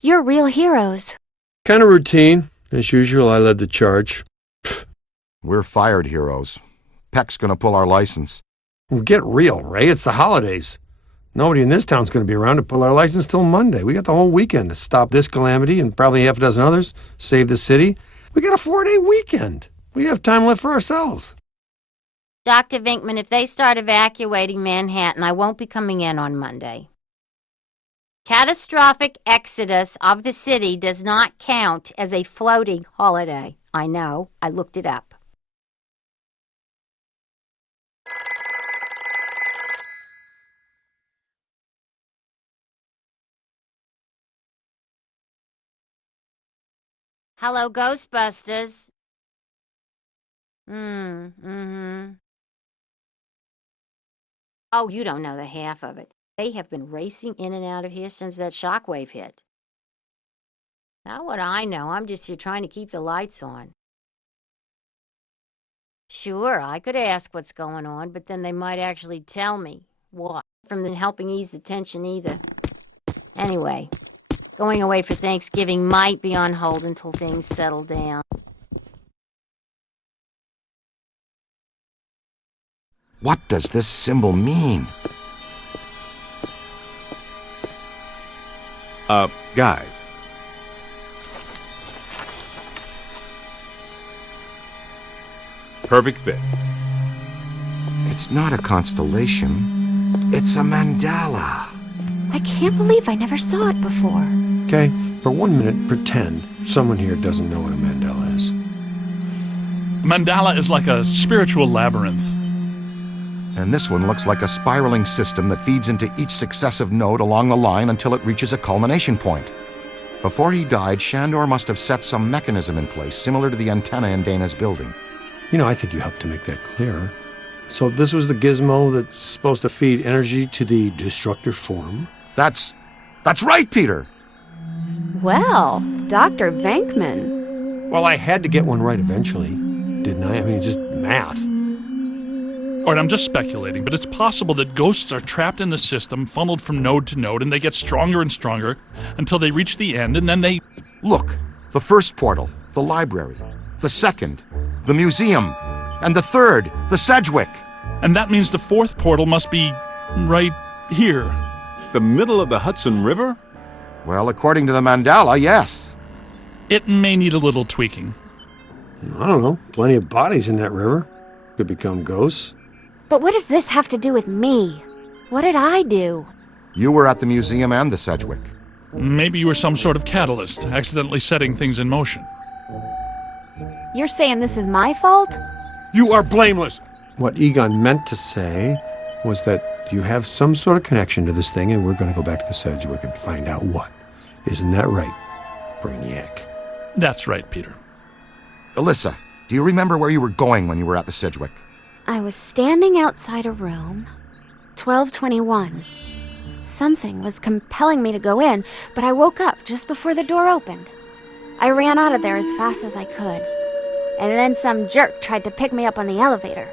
You're real heroes. Kind of routine. As usual, I led the charge. We're fired heroes. Peck's gonna pull our license. Well, get real, Ray. It's the holidays. Nobody in this town's going to be around to pull our license till Monday. We got the whole weekend to stop this calamity and probably half a dozen others, save the city. We got a 4-day weekend. We have time left for ourselves. Dr. Vinkman, if they start evacuating Manhattan, I won't be coming in on Monday. Catastrophic exodus of the city does not count as a floating holiday. I know. I looked it up. Hello, Ghostbusters. Oh, you don't know the half of it. They have been racing in and out of here since that shockwave hit. How would I know? I'm just here trying to keep the lights on. Sure, I could ask what's going on, but then they might actually tell me what. From then helping ease the tension either. Anyway, going away for Thanksgiving might be on hold until things settle down. What does this symbol mean? Guys. Perfect fit. It's not a constellation. It's a mandala. I can't believe I never saw it before. Okay, for 1 minute, pretend someone here doesn't know what a mandala is. A mandala is like a spiritual labyrinth. And this one looks like a spiraling system that feeds into each successive node along the line until it reaches a culmination point. Before he died, Shandor must have set some mechanism in place, similar to the antenna in Dana's building. You know, I think you helped to make that clearer. So this was the gizmo that's supposed to feed energy to the destructor form? That's right, Peter! Well, Dr. Venkman. Well, I had to get one right eventually, didn't I? I mean, it's just math. All right, I'm just speculating, but it's possible that ghosts are trapped in the system, funneled from node to node, and they get stronger and stronger until they reach the end, and then they... Look, the first portal, the library. The second, the museum. And the third, the Sedgwick. And that means the fourth portal must be right here. The middle of the Hudson River? Well, according to the mandala, yes. It may need a little tweaking. I don't know. Plenty of bodies in that river. Could become ghosts. But what does this have to do with me? What did I do? You were at the museum and the Sedgwick. Maybe you were some sort of catalyst, accidentally setting things in motion. You're saying this is my fault? You are blameless! What Egon meant to say was that you have some sort of connection to this thing, and we're going to go back to the Sedgwick and find out what. Isn't that right, Brainiac? That's right, Peter. Alyssa, do you remember where you were going when you were at the Sedgwick? I was standing outside a room, 1221. Something was compelling me to go in, but I woke up just before the door opened. I ran out of there as fast as I could. And then some jerk tried to pick me up on the elevator.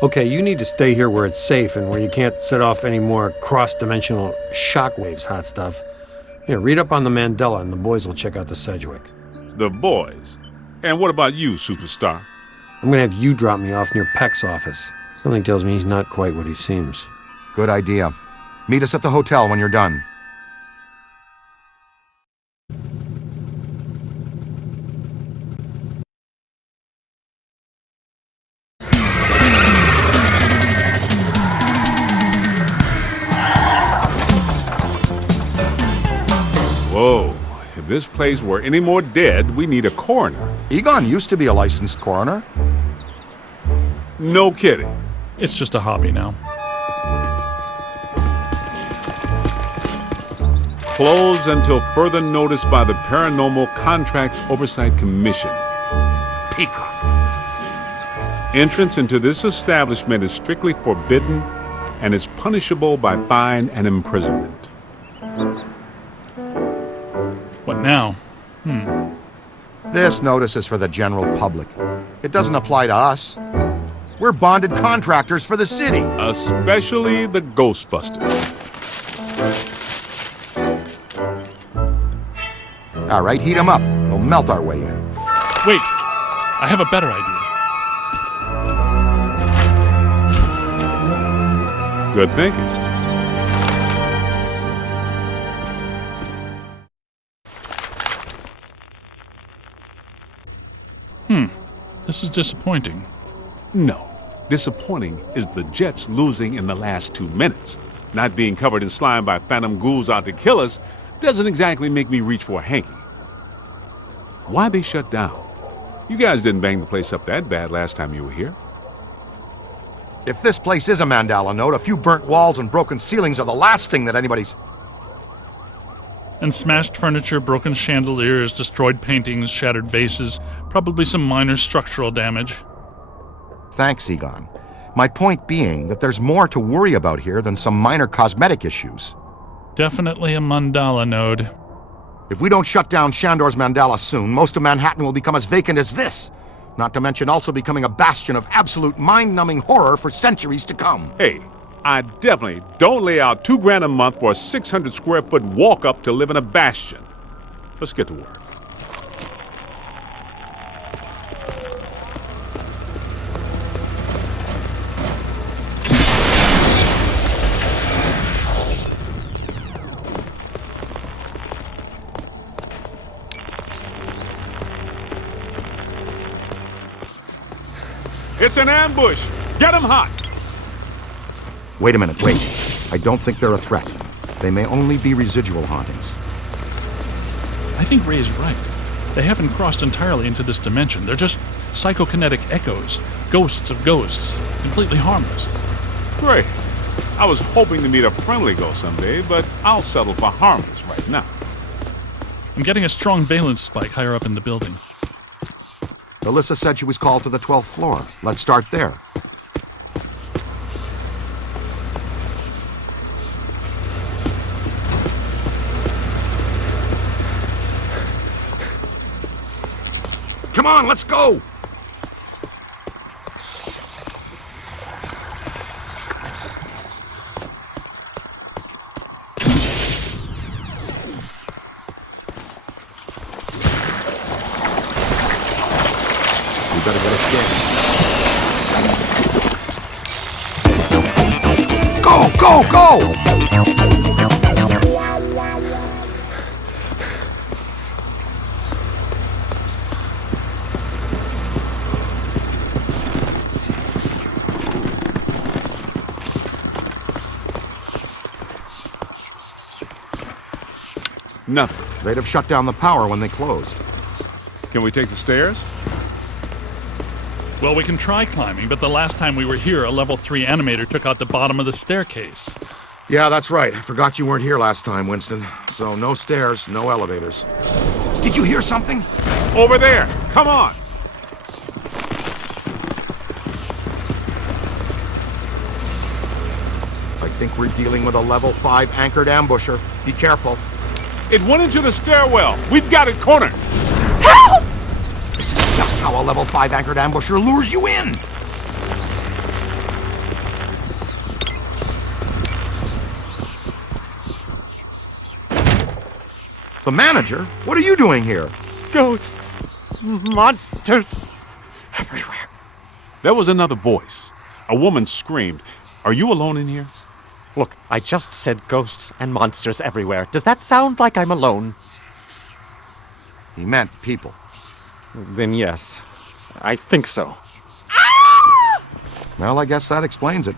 Okay, you need to stay here where it's safe and where you can't set off any more cross-dimensional shockwaves, hot stuff. Here, read up on the Mandela and the boys will check out the Sedgwick. The boys. And what about you, superstar? I'm gonna have you drop me off near Peck's office. Something tells me he's not quite what he seems. Good idea. Meet us at the hotel when you're done. Whoa. If this place were any more dead, we need a coroner. Egon used to be a licensed coroner. No kidding. It's just a hobby now. Closed until further notice by the Paranormal Contracts Oversight Commission. Peacock. Entrance into this establishment is strictly forbidden and is punishable by fine and imprisonment. What now? This notice is for the general public. It doesn't apply to us. We're bonded contractors for the city. Especially the Ghostbusters. All right, heat them up. We'll melt our way in. Wait, I have a better idea. Good thinking. This is disappointing. No. Disappointing is the Jets losing in the last 2 minutes. Not being covered in slime by phantom ghouls out to kill us doesn't exactly make me reach for a hanky. Why they shut down? You guys didn't bang the place up that bad last time you were here. If this place is a Mandala node, a few burnt walls and broken ceilings are the last thing that anybody's... And smashed furniture, broken chandeliers, destroyed paintings, shattered vases, probably some minor structural damage. Thanks, Egon. My point being that there's more to worry about here than some minor cosmetic issues. Definitely a mandala node. If we don't shut down Shandor's Mandala soon, most of Manhattan will become as vacant as this. Not to mention also becoming a bastion of absolute mind-numbing horror for centuries to come. Hey, I definitely don't lay out $2,000 a month for a 600 square foot walk-up to live in a bastion. Let's get to work. It's an ambush! Get him hot! Wait a minute, wait. I don't think they're a threat. They may only be residual hauntings. I think Ray is right. They haven't crossed entirely into this dimension. They're just psychokinetic echoes, ghosts of ghosts, completely harmless. Great. I was hoping to meet a friendly ghost someday, but I'll settle for harmless right now. I'm getting a strong valence spike higher up in the building. Alyssa said she was called to the 12th floor. Let's start there. Come on, let's go! We better get a scan. Go, go, go! Nothing. They'd have shut down the power when they closed. Can we take the stairs? Well, we can try climbing, but the last time we were here, a level 3 animator took out the bottom of the staircase. Yeah, that's right. I forgot you weren't here last time, Winston. So no stairs, no elevators. Did you hear something? Over there! Come on! I think we're dealing with a level 5 anchored ambusher. Be careful. It went into the stairwell. We've got it cornered. Help! This is just how a level 5 anchored ambusher lures you in. The manager? What are you doing here? Ghosts, monsters, everywhere. There was another voice. A woman screamed. Are you alone in here? Look, I just said ghosts and monsters everywhere. Does that sound like I'm alone? He meant people. Then yes, I think so. Well, I guess that explains it.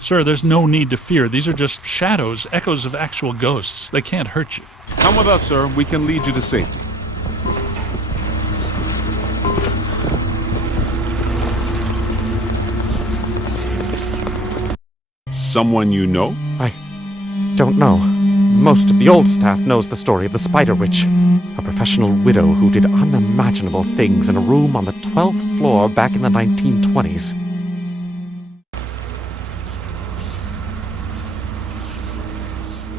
Sir, there's no need to fear. These are just shadows, echoes of actual ghosts. They can't hurt you. Come with us, sir. We can lead you to safety. Someone you know? I don't know. Most of the old staff knows the story of the Spider Witch, a professional widow who did unimaginable things in a room on the 12th floor back in the 1920s.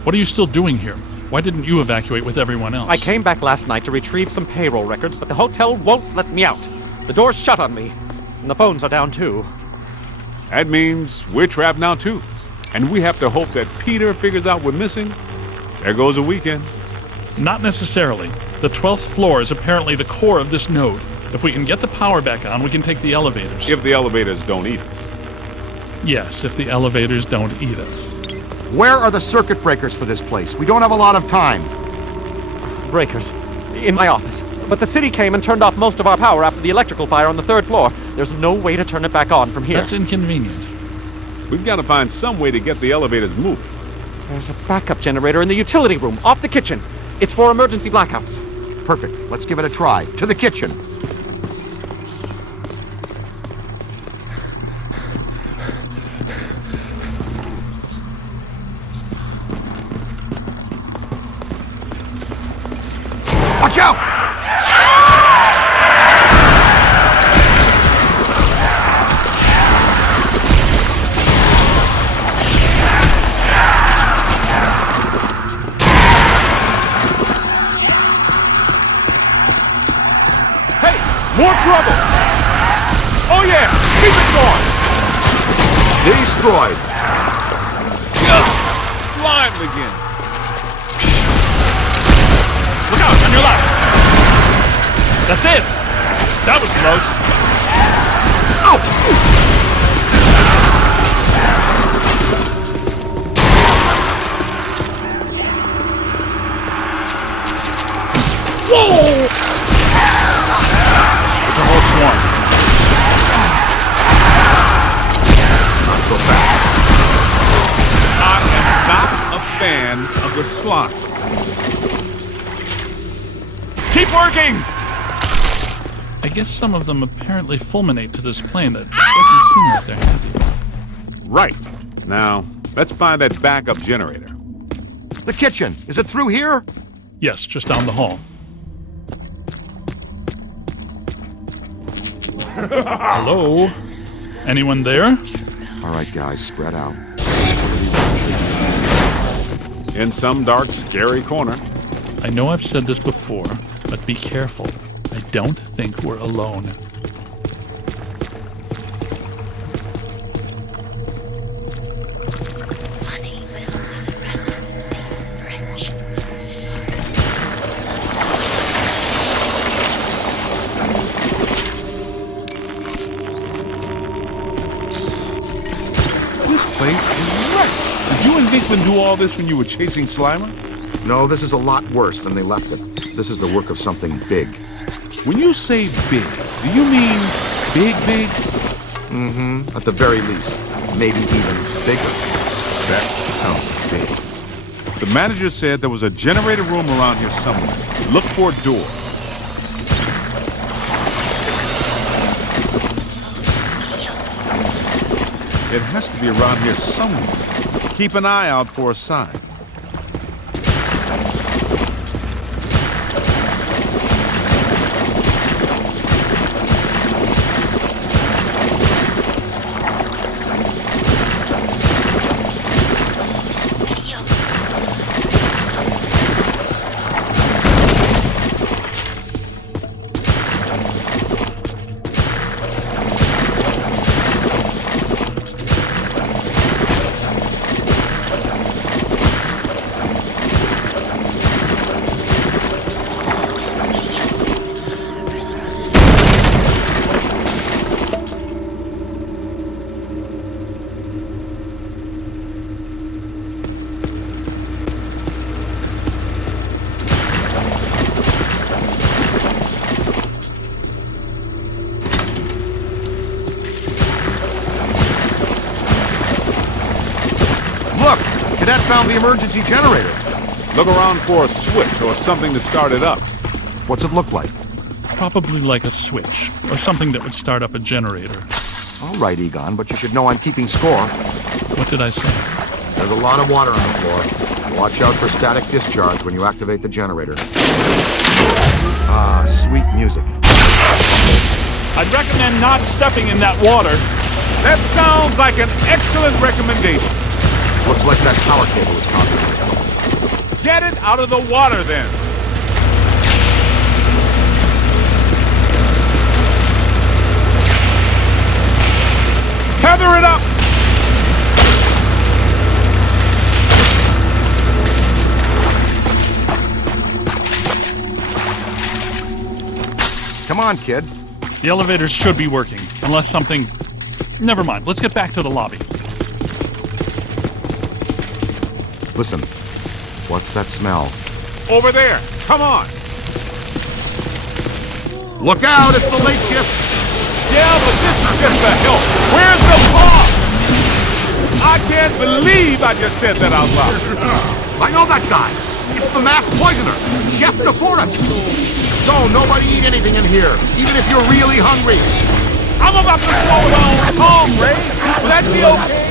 What are you still doing here? Why didn't you evacuate with everyone else? I came back last night to retrieve some payroll records, but the hotel won't let me out. The door's shut on me, and the phones are down too. That means we're trapped now, too. And we have to hope that Peter figures out we're missing. There goes a weekend. Not necessarily. The 12th floor is apparently the core of this node. If we can get the power back on, we can take the elevators. If the elevators don't eat us. Yes, if the elevators don't eat us. Where are the circuit breakers for this place? We don't have a lot of time. Breakers. In my office. But the city came and turned off most of our power after the electrical fire on the 3rd floor. There's no way to turn it back on from here. That's inconvenient. We've got to find some way to get the elevators moving. There's a backup generator in the utility room, off the kitchen. It's for emergency blackouts. Perfect. Let's give it a try. To the kitchen. Watch out! Hey! More trouble! Oh yeah! Keep it going! Destroyed. Slime again! Look out, on your left! That's it! That was close. Whoa! It's a whole swarm. Not so fast. I am not a fan of the slime. Keep working! I guess some of them apparently fulminate to this plane that doesn't seem like they're happy. Right. Now, let's find that backup generator. The kitchen. Is it through here? Yes, just down the hall. Hello? Anyone there? All right, guys, spread out. In some dark, scary corner. I know I've said this before, but be careful. I don't think we're alone. Funny, but only the restroom seems French. This place is wrecked. Did you and Hickman do all this when you were chasing Slimer? No, this is a lot worse than they left it. This is the work of something big. When you say big, do you mean big, big? Mm-hmm. At the very least. Maybe even bigger. That sounds big. The manager said there was a generator room around here somewhere. Look for a door. It has to be around here somewhere. Keep an eye out for a sign. Cadet found the emergency generator. Look around for a switch or something to start it up. What's it look like? Probably like a switch, or something that would start up a generator. All right, Egon, but you should know I'm keeping score. What did I say? There's a lot of water on the floor. Watch out for static discharge when you activate the generator. Ah, sweet music. I'd recommend not stepping in that water. That sounds like an excellent recommendation. Looks like that power cable is concentrated. Get it out of the water then. Tether it up! Come on, kid. The elevators should be working, unless something... Never mind, let's get back to the lobby. Listen, what's that smell? Over there. Come on. Look out, it's the late shift! Yeah, but this is just the help. Where's the boss? I can't believe I just said that out loud. I know that guy! It's the masked poisoner, Chef DeForest! So, nobody eat anything in here, even if you're really hungry! I'm about to swallow my own tongue, Ray. Will that be okay?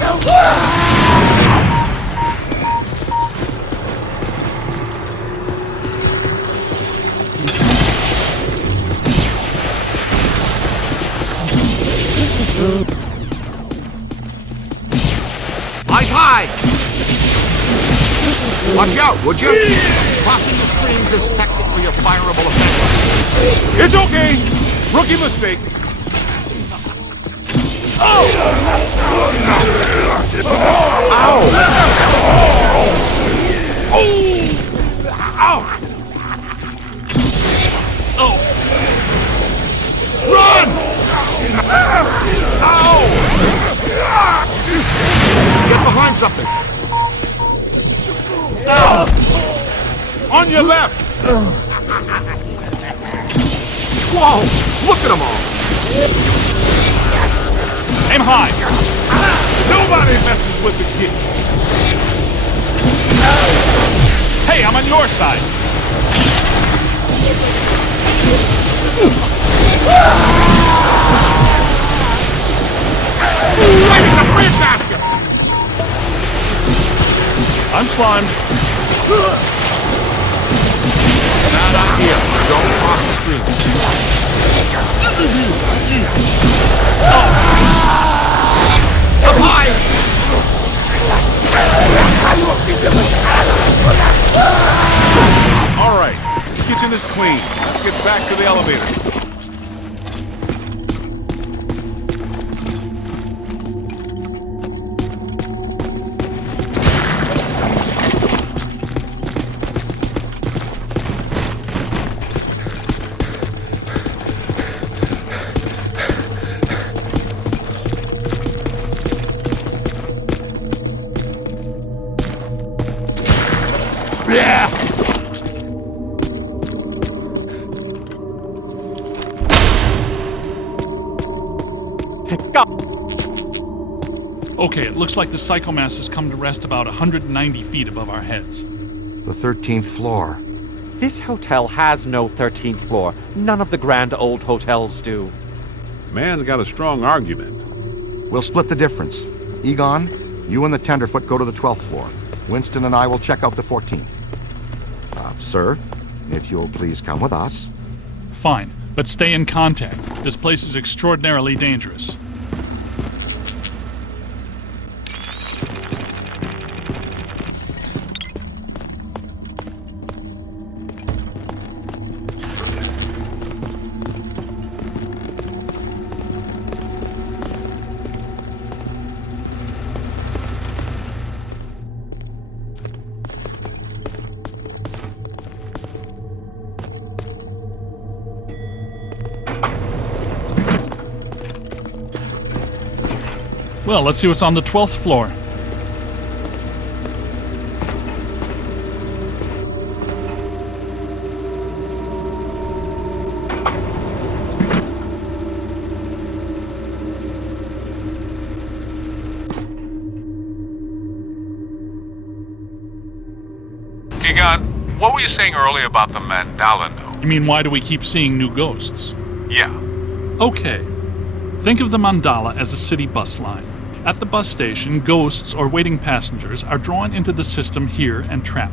Eyes high! Watch out, would you? Crossing the streams is technically a fireable offense. It's okay. Rookie mistake. Oh! Ow! Ow! Oh! Run! Ow! Get behind something. On your left! Whoa! Look at them all! Aim high! Nobody messes with the kid. Hey, I'm on your side! Right in the bread basket! I'm slimed. Not up here. Don't cross the stream. Up high! All right, the kitchen is clean. Let's get back to the elevator. Yeah! Okay, it looks like the psychomass has come to rest about 190 feet above our heads. The 13th floor. This hotel has no 13th floor. None of the grand old hotels do. Man's got a strong argument. We'll split the difference. Egon, you and the Tenderfoot go to the 12th floor. Winston and I will check out the 14th. Sir, if you'll please come with us. Fine, but stay in contact. This place is extraordinarily dangerous. Well, let's see what's on the 12th floor. Egon, what were you saying earlier about the mandala node? You mean, why do we keep seeing new ghosts? Yeah. Okay. Think of the mandala as a city bus line. At the bus station, ghosts or waiting passengers are drawn into the system here and trapped.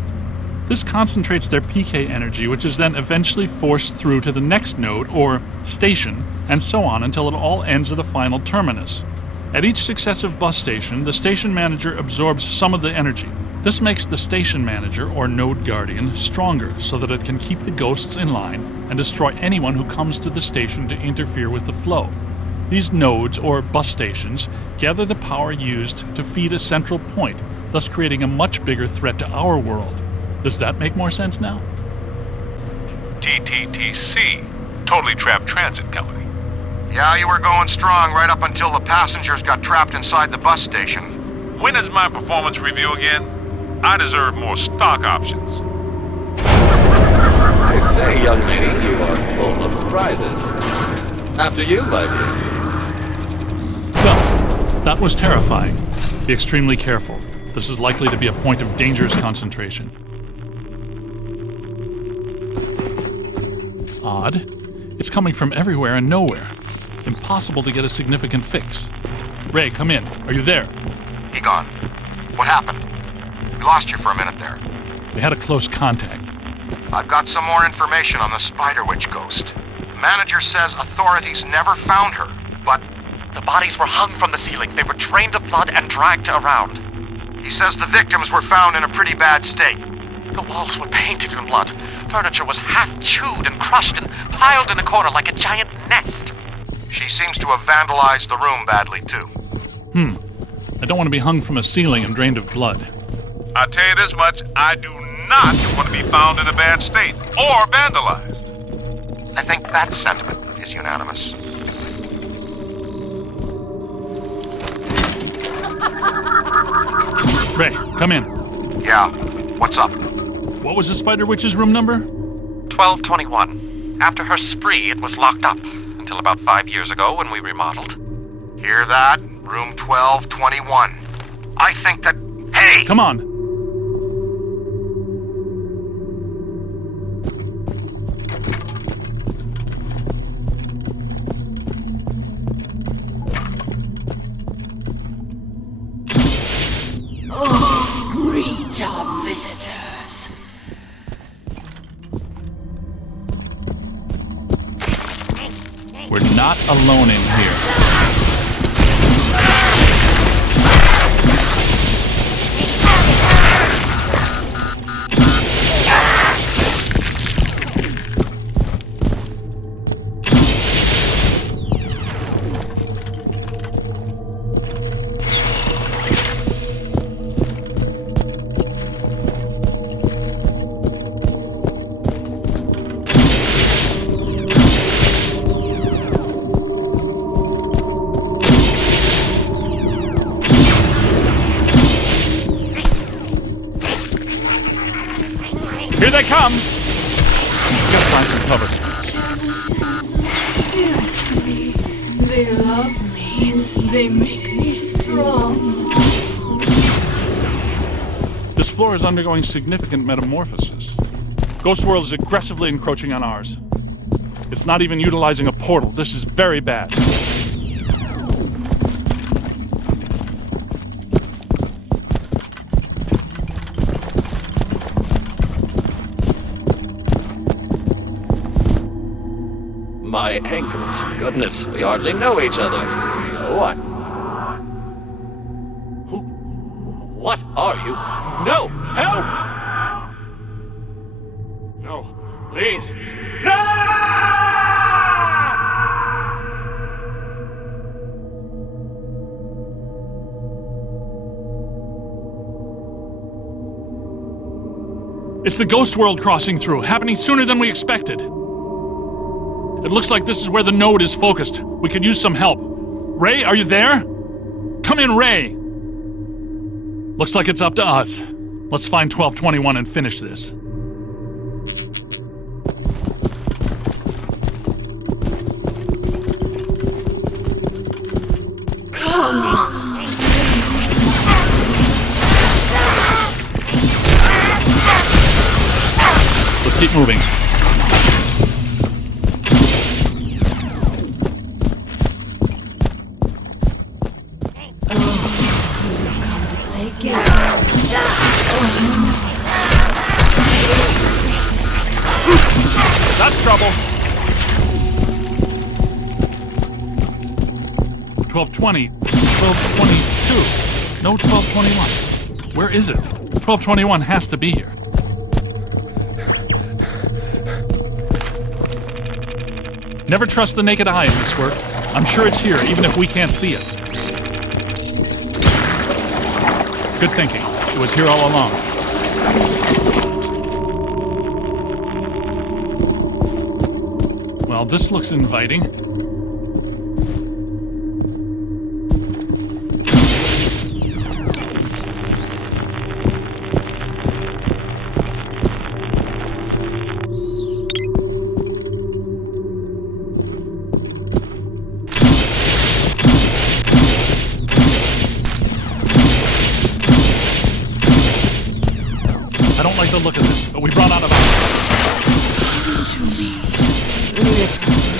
This concentrates their PK energy, which is then eventually forced through to the next node or station, and so on until it all ends at a final terminus. At each successive bus station, the station manager absorbs some of the energy. This makes the station manager, or node guardian, stronger so that it can keep the ghosts in line and destroy anyone who comes to the station to interfere with the flow. These nodes, or bus stations, gather the power used to feed a central point, thus creating a much bigger threat to our world. Does that make more sense now? TTTC. totally trapped transit company. Yeah, you were going strong right up until the passengers got trapped inside the bus station. When is my performance review again? I deserve more stock options. I say, young lady, you are full of surprises. After you, my dear. Well, that was terrifying. Be extremely careful. This is likely to be a point of dangerous concentration. Odd. It's coming from everywhere and nowhere. Impossible to get a significant fix. Ray, come in. Are you there? Egon, what happened? We lost you for a minute there. We had a close contact. I've got some more information on the Spider Witch ghost. The manager says authorities never found her, but The bodies were hung from the ceiling. They were drained of blood and dragged around. he says the victims were found in a pretty bad state. The walls were painted in blood. Furniture was half chewed and crushed and piled in a corner like a giant nest. She seems to have vandalized the room badly, too. I don't want to be hung from a ceiling and drained of blood. I tell you this much, I do not want to be found in a bad state or vandalized. I think that sentiment is unanimous. Ray, come in. Yeah, what's up? What was the Spider Witch's room number? 1221. After her spree, it was locked up. Until about 5 years ago when we remodeled. Hear that? Room 1221. I think that... Hey! Come on. Greet our visitors. We're not alone in here. Here they come! Gotta find some cover. They love me. They make me strong. This floor is undergoing significant metamorphosis. Ghost World is aggressively encroaching on ours. It's not even utilizing a portal. This is very bad. My ankles. Goodness, we hardly know each other. What? Who? What are you? No! Help! No, please. No! It's the Ghost World crossing through, happening sooner than we expected. It looks like this is where the node is focused. We could use some help. Ray, are you there? Come in, Ray! Looks like it's up to us. Let's find 1221 and finish this. Let's keep moving. That's trouble. 1220, 1222. No 1221. Where is it? 1221 has to be here. Never trust the naked eye in this work. I'm sure it's here, even if we can't see it. Good thinking. It was here all along. Well, this looks inviting. I don't like the look of this, but we brought out a... To me. Leave it.